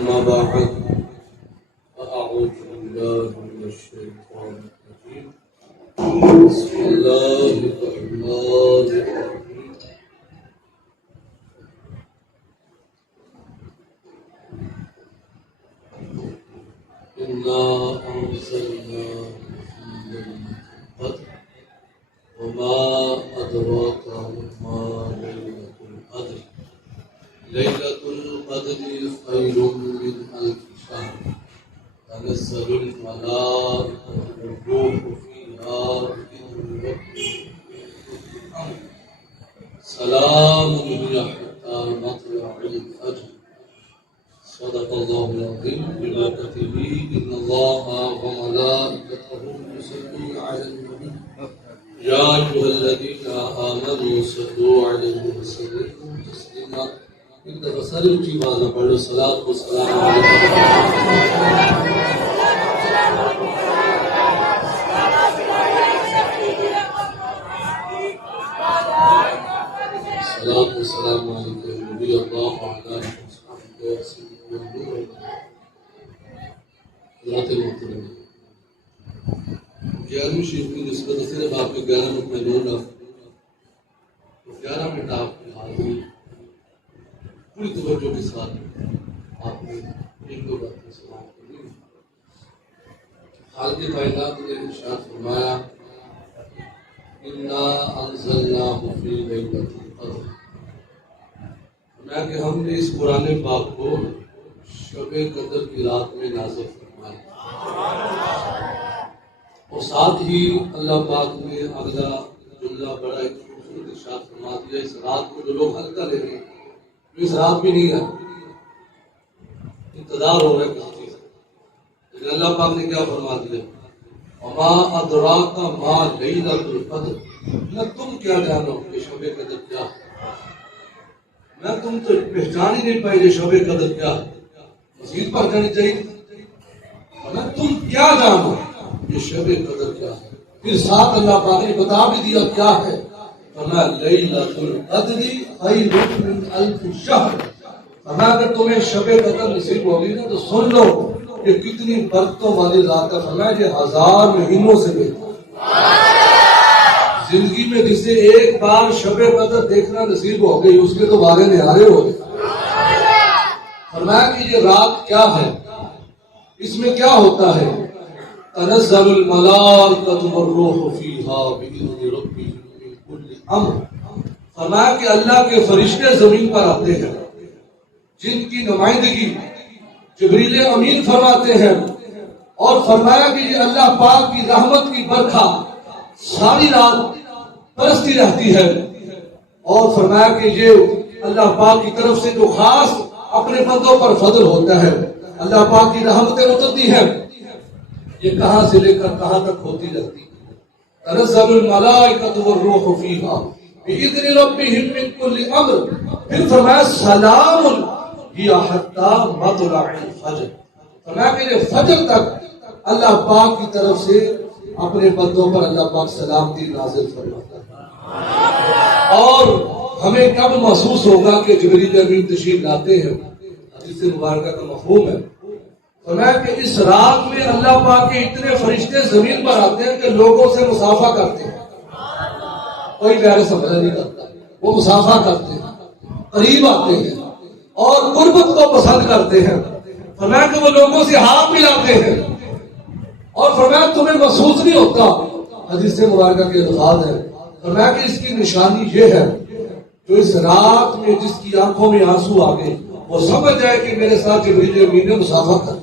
أما بعد فأعوذ بالله من الشيطان الرجيم بسم الله الرحمن الرحيم إنا أنزلنا في ليلة القدر وما أدراك ما ليلة القدر ليلة القدر خير من ألف شهر تنزل الملائكة والروح فيها بإذن ربهم سلام هي حتى مطلع الفجر صدق الله العظيم ببركته إن الله وملائكته يصلون على النبي يا أيها الذين آمنوا صلوا عليه وسلموا تسليما ایک دفعہ ساری اونچی آواز میں پڑھ لو صلاۃ و سلام علیکم صلاۃ و سلام علیکم نبی اللہ علیہ وسلم حضرات محترم 11ویں شریف کی نسبت صرف آپ کے 11 منٹ میں لوں گا تو 11 منٹ آپ کی حاضری پوری توجہ کے ساتھ آپ نے ایک دو باتیں سماعت کرنی ہے۔ خالق کائنات نے ارشاد فرمایا انا انزلناہ فی لیلۃ القدر، فرمایا کہ ہم نے اس قرآن پاک کو شب قدر کی رات میں نازل فرمایا، اور ساتھ ہی اللہ پاک نے اگلا جملہ بڑا ایک خوبصورت ارشاد فرما دیا، اس رات کو جو لوگ ہلکا لے رہے ہیں اس رات بھی نہیں ہے، انتظار ہو رہا ہے کسی چیز، لیکن اللہ پاک نے کیا فرما دیا وما ادراک ما لیلۃ القدر، نہ تم کیا جانو کہ شب قدر کیا ہے، میں تم تو پہچان ہی نہیں پائی کہ شب قدر کیا ہے، مزید پڑھ جانی چاہیے، میں تم کیا جانو کہ شب قدر کیا ہے، پھر ساتھ اللہ پاک نے بتا بھی دیا کیا ہے، فرمایا لیلۃ القدر خیر من الف شہر، فرمایا اگر تمہیں شب قدر نصیب ہوگی نا تو سن لو کہ کتنی برکتوں والی رات ہے، فرمایا یہ 1000 مہینوں سے بہتر، زندگی میں جسے ایک بار شب قدر دیکھنا نصیب ہو گئی اس کے تو بارے نہارے ہو گئے، فرمایا کہ یہ رات کیا ہے، اس میں کیا ہوتا ہے، تنزل الملائکۃ والروح فیہا بإذن ربہم من کل امر، فرمایا کہ اللہ کے فرشتے زمین پر آتے ہیں جن کی نمائندگی جبریل امین فرماتے ہیں، اور فرمایا کہ یہ اللہ پاک کی رحمت کی برکھا ساری رات برستی رہتی ہے، اور فرمایا کہ یہ اللہ پاک کی طرف سے جو خاص اپنے بندوں پر فضل ہوتا ہے، اللہ پاک کی رحمتیں اترتی ہیں، یہ کہاں سے لے کر کہاں تک ہوتی رہتی ہے، تنزل الملائکۃ والروح فیہا بإذن ربہم من کل امر، پھر فرمایا سلام ہی حتی مطلع الفجر، فرمایا کہ فجر تک اللہ پاک کی طرف سے اپنے بندوں پر اللہ پاک سلامتی نازل فرماتا ہے، اور ہمیں کب محسوس ہوگا کہ جبریل امین تشریف لاتے ہیں، حدیث مبارکہ کا مفہوم ہے، فرمایا کہ اس رات میں اللہ پاک کے اتنے فرشتے زمین پر آتے ہیں کہ لوگوں سے مصافحہ کرتے ہیں، کوئی غیر سمجھ نہیں کرتا، وہ مصافحہ کرتے ہیں، قریب آتے ہیں اور قربت کو پسند کرتے ہیں، فرمایا کہ وہ لوگوں سے ہاتھ ملاتے ہیں، اور فرمایا تمہیں محسوس نہیں ہوتا، حدیث مبارکہ کے الفاظ ہیں، فرمایا کہ اس کی نشانی یہ ہے جو اس رات میں جس کی آنکھوں میں آنسو آ گئے وہ سمجھ جائے کہ میرے ساتھ جبریل امین نے مصافحہ کرا،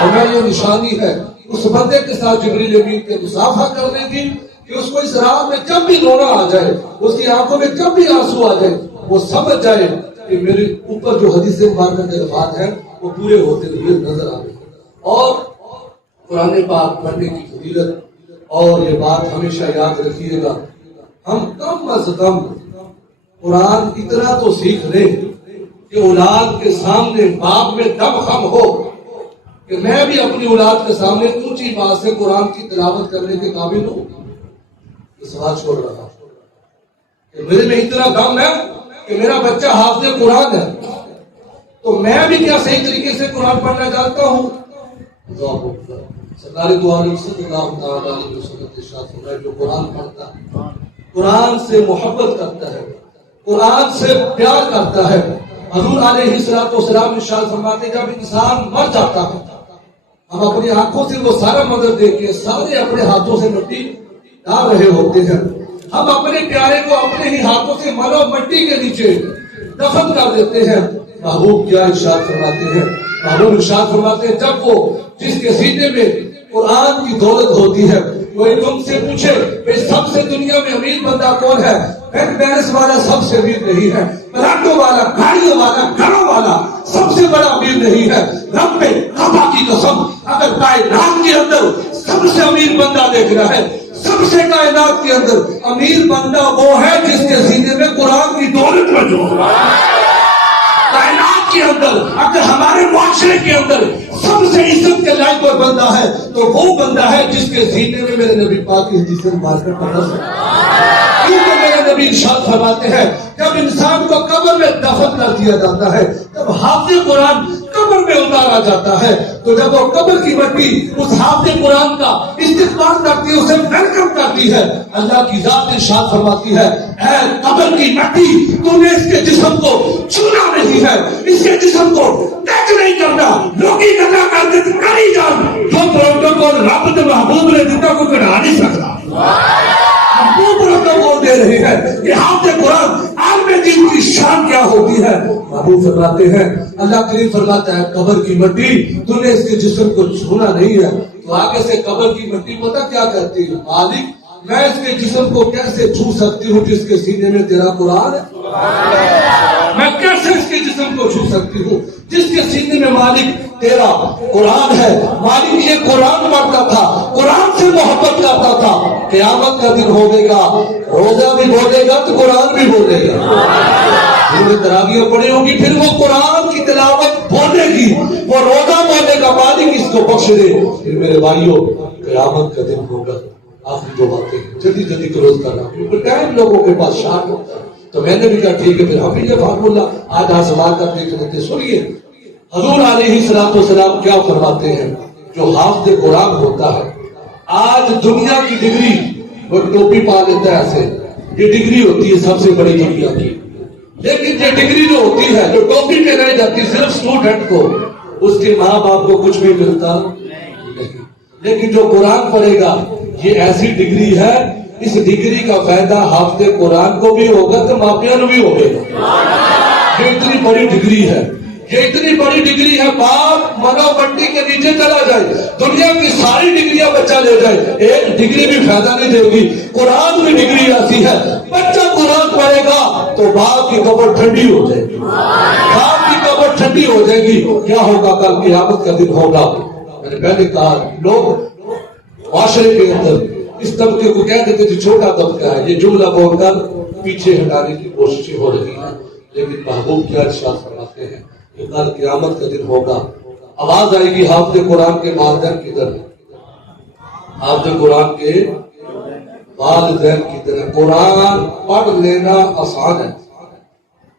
فرمایا یہ نشانی ہے اس بندے کے ساتھ جبریل امین کے مصافحہ کرنے کی کہ اس کو اس رات میں جب بھی رونا آ جائے، اس کی آنکھوں میں جب بھی آنسو آ جائے، وہ سمجھ جائے کہ میرے اوپر جو حدیث مبارکہ کے الفاظ ہیں وہ پورے ہوتے ہوئے نظر آ رہے ہیں، اور قرآن پاک پڑھنے کی فضیلت، اور یہ بات ہمیشہ یاد رکھیے گا، ہم کم از کم قرآن اتنا تو سیکھ لیں کہ اولاد کے سامنے باپ میں دم خم ہو کہ میں بھی اپنی اولاد کے سامنے اونچی بات سے قرآن کی تلاوت کرنے کے قابل ہوں، یہ سوال چھوڑ رہا کہ میرے میں اتنا دم ہے کہ میرا بچہ حافظ قرآن ہے، تو میں بھی کیا صحیح طریقے سے قرآن پڑھنا جانتا ہوں؟ سرکار دو عالم صلی اللہ علیہ وسلم ارشاد فرمایا جو قرآن پڑھتا ہے، قرآن سے محبت کرتا ہے، قرآن سے پیار کرتا ہے، حضور علیہ الصلوۃ والسلام ارشاد فرماتے ہیں جب انسان مر جاتا ہے ہم اپنی آنکھوں سے وہ سارا منظر دیکھ کے سارے اپنے ہاتھوں سے مٹی ڈال رہے ہوتے ہیں، ہم اپنے پیارے کو اپنے ہی ہاتھوں سے مرو مٹی کے نیچے دفن کر دیتے ہیں۔ محبوب کیا ارشاد فرماتے ہیں؟ محبوب ارشاد فرماتے ہیں جب وہ جس کے سینے میں قرآن کی دولت ہوتی ہے وہ تم سے پوچھے کہ سب سے دنیا میں امیر بندہ کون ہے؟ بینک بیلنس والا سب سے امیر نہیں ہے، پلاٹوں والا، گاڑیوں والا، گھروں والا سب سے بڑا امیر نہیں ہے۔ رب کعبہ کی قسم اگر کائنات کے اندر سب سے امیر بندہ دیکھ رہا ہے، سب سے کائنات کے اندر امیر بندہ وہ ہے جس کے سینے میں قرآن کی دولت موجود ہے۔ کائنات کے اندر اگر ہمارے معاشرے کے اندر سب سے عزت کے لائق کوئی بندہ ہے تو وہ بندہ ہے جس کے سینے میں میرے نبی پاک کی حدیث مبارکہ پڑھا ہے۔ کیونکہ میرے نبی ارشاد فرماتے ہیں جب انسان کو قبر میں دفن کر دیا جاتا ہے، جب حافظ قرآن قبر میں اتارا جاتا ہے تو جب وہ قبر کی مٹی اس حافظ قرآن کا استقبال کرتی ہے، اسے ویلکم کرتی ہے، اللہ کی ذات ارشاد فرماتی ہے اے قبر کی مٹی تم نے اس کے جسم کو چھونا نہیں ہے، اس کے جسم کو ٹچ نہیں کرنا، لوگ ہی گناہ کر دیتے کری جان جو پروٹوکول رب نے محبوب نے دیتا کو کڑا نہیں سکتا۔ محبوب پروٹوکول دے رہے ہیں کہ حافظ قرآن عالم دین کی شان کیا ہوتی ہے۔ محبوب فرماتے ہیں اللہ کریم فرماتا ہے قبر کی مٹی تو نے اس کے جسم کو چھونا نہیں ہے۔ تو آگے سے قبر کی مٹی پتہ کیا کرتی ہے؟ مالک میں اس کے جسم کو کیسے چھو سکتی ہوں جس کے سینے میں تیرا قرآن ہے؟ میں کیسے اس کے جسم کو چھو سکتی ہوں جس کے سینے میں مالک تیرا قرآن ہے؟ مالک یہ قرآن پڑھتا تھا، قرآن سے محبت کرتا تھا۔ قیامت کا دن ہوگے گا، روزہ بھی بولے گا تو قرآن بھی بولے گا، تراویح پڑھی ہوگی پھر وہ قرآن کی تلاوت بولے گی، وہ روزہ بولے گا، مالک اس کو بخش دے۔ پھر میرے بھائیوں قیامت کا دن ہوگا، آخری دو باتیں جلدی جلدی کلوز کرنا کیونکہ ٹائم لوگوں کے پاس شارٹ ہوتا ہے۔ تو میں نے بھی کہا ٹھیک ہے پھر ہم یہ فارمولہ آج آسمان کا دیکھ لیتے۔ سنیے حضور علیہ الصلوۃ والسلام کیا فرماتے ہیں جو حافظ قرآن ہوتا ہے، آج دنیا کی ڈگری وہ ٹوپی پا لیتا ہے ایسے، یہ ڈگری ہوتی ہے سب سے بڑی دنیا کی، لیکن یہ ڈگری جو ہوتی ہے جو ٹوپی پہ رہ جاتی صرف اسٹوڈنٹ کو، اس کے ماں باپ کو کچھ بھی ملتا نہیں، لیکن جو قرآن پڑھے گا یہ ایسی ڈگری ہے، اس ڈگری کا فائدہ حافظ قرآن کو بھی ہوگا تو ماپیاں بھی ہوگا۔ یہ اتنی بڑی ڈگری ہے، یہ اتنی بڑی ڈگری ہے، باپ منو بٹی کے نیچے چلا جائے دنیا کی ساری ڈگریاں بچہ لے جائے ایک ڈگری بھی فائدہ نہیں دے گی۔ قرآن بھی ڈگری ایسی ہے بچہ قرآن پڑھے گا تو باپ کی قبر ٹھنڈی ہو جائے گی، باپ کی قبر ٹھنڈی ہو جائے گی۔ کیا ہوگا کل قیامت کا دن ہوگا؟ میں نے پہلے کہا لوگ معاشرے کے اندر اس طبقے کو کہہ دیتے جو چھوٹا طبقہ ہے، یہ جملہ بول کر پیچھے ہٹانے کی کوششیں ہو رہی ہیں، لیکن محبوب کیا ارشاد فرماتے ہیں کہ کل قیامت کا دن ہوگا، آواز آئے گی حافظ قرآن کے والدین کدھر ہیں؟ حافظ قرآن کے والدین کدھر ہیں؟ قرآن پڑھ لینا آسان ہے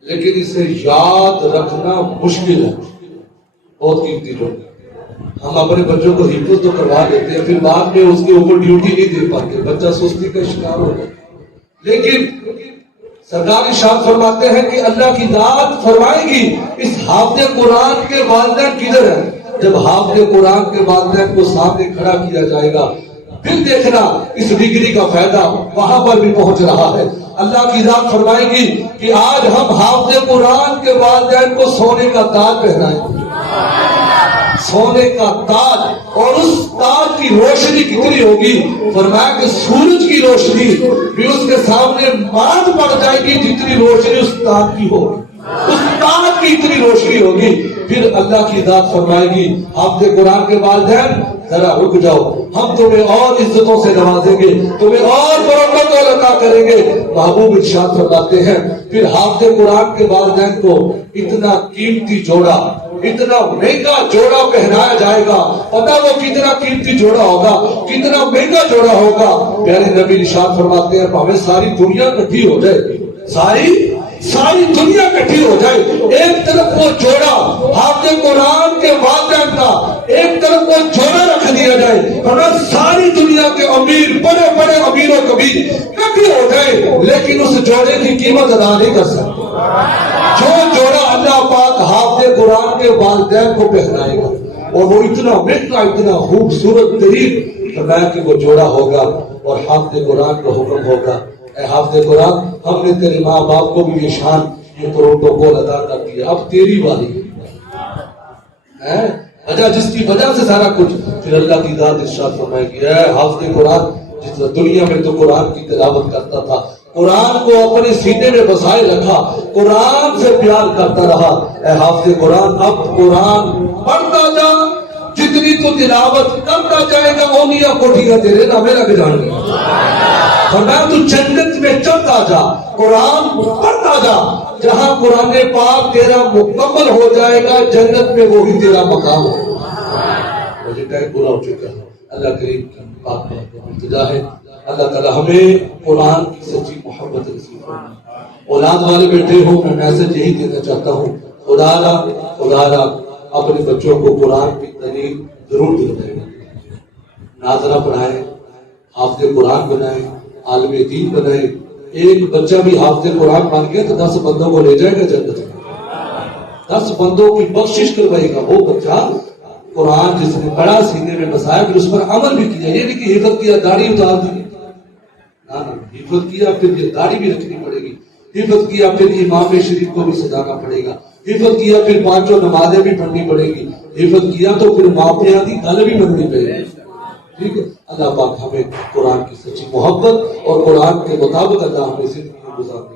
لیکن اسے یاد رکھنا مشکل ہے، بہت قیمتی جو ہم اپنے بچوں کو حفظ تو کروا دیتے ہیں پھر بعد میں اس کے اوپر ڈیوٹی نہیں دے پاتے، بچہ سستی کا شکار ہو جائے۔ لیکن سرکار ارشاد فرماتے ہیں کہ اللہ کی ذات فرمائے گی اس حافظ قرآن کے والدین کدھر ہیں؟ جب حافظ قرآن کے والدین کو سامنے کھڑا کیا جائے گا پھر دیکھنا اس ڈگری کا فائدہ وہاں پر بھی پہنچ رہا ہے۔ اللہ کی ذات فرمائے گی کہ آج ہم حافظ قرآن کے والدین کو سونے کا تاج پہنائیں گے، سونے کا تاج، اور اس تاج کی روشنی کتنی ہوگی؟ فرمایا کہ سورج کی روشنی بھی اس کے سامنے ماند پڑ جائے گی جتنی روشنی اس تاج کی ہوگی، اس تاج کی اتنی روشنی ہوگی۔ پھر اللہ کی ذات فرمائے گی حافظ قرآن کے والدین ذرا رک جاؤ، ہم تمہیں اور عزتوں سے نوازیں گے، تمہیں اور برکت عطا کریں گے۔ محبوب ارشاد فرماتے ہیں پھر حافظ قرآن کے والدین کو اتنا قیمتی جوڑا، اتنا مہنگا جوڑا پہنایا جائے گا، پتہ وہ کتنا قیمتی جوڑا ہوگا، کتنا مہنگا جوڑا ہوگا۔ پیارے نبی ارشاد فرماتے ہیں ہمیں ساری دنیا اکٹھی ہو جائے، ساری دنیا اکٹھی ہو جائے، ایک طرف وہ جوڑا ورنہ ساری دنیا کے امیر بڑے بڑے امیروں کبھی کبھی ہو جائے لیکن اس جوڑے کی قیمت ادا نہیں کر سکتے. جو جوڑا اللہ پاک حافظ قرآن کے والدین کو پہنائے گا اور وہ اتنا مٹنا اتنا خوبصورت ترین فرمایا کہ وہ جوڑا ہوگا اور حافظ قرآن کا حکم ہوگا اے حافظ قرآن ہم نے تیرے ماں باپ کو بھی یہ شان یہ پروٹوکول ادا کر دیا اب تیری باری ہے وجہ جس کی وجہ سے سارا کچھ پھر اللہ کی ذات ارشاد فرمائے گی اے حافظ قرآن جس دنیا میں تو قرآن کی تلاوت کرتا تھا قرآن کو اپنے سینے میں بسائے رکھا قرآن سے پیار کرتا رہا اے حافظ قرآن اب قرآن پڑھتا جا جتنی تو تلاوت کرتا جائے گا اونیاں کوٹھیاں تیرے نامے لگ جائیں گے فرمایا تو جنت میں چلتا جا قرآن پڑھتا جا جہاں قرآن پاک تیرا مکمل ہو جائے گا جنت میں وہی تیرا مقام ہو. مجھے ٹائم پورا ہو چکا ہے. اللہ کریم کی پاک بات التجا ہے اللہ تعالی ہمیں قرآن کی سچی محبت نصیب فرمائے. اولاد والے بیٹھے ہوں میں میسج یہی دینا چاہتا ہوں خدا را اپنے بچوں کو قرآن کی تعلیم ضرور دلائیں ناظرہ پڑھائیں حافظ قرآن بنائیں عالم دین بنائیں. ایک بچہ بھی حافظ قرآن بن گیا تو 10 بندوں کو لے جائے گا جنت میں 10 بندوں کی بخشش کروائے گا وہ بچہ قرآن جس نے پڑھا سینے میں بسایا پھر اس پر عمل بھی کیا یہ نہیں کہ حفظ کیا داڑھی اتار دی حفظ کیا پھر یہ داڑھی بھی رکھنی پڑے گی حفظ کیا پھر امام شریف کو بھی سجانا پڑے گا حفظ کیا پھر 5 نمازیں بھی پڑھنی پڑے گی حفظ کیا تو پھر معافیاتی گل بھی بننی پڑے گی. ٹھیک ہے اللہ پاک ہمیں قرآن کی سچی محبت اور قرآن کے مطابق اللہ ہمیں زندگی گزارنے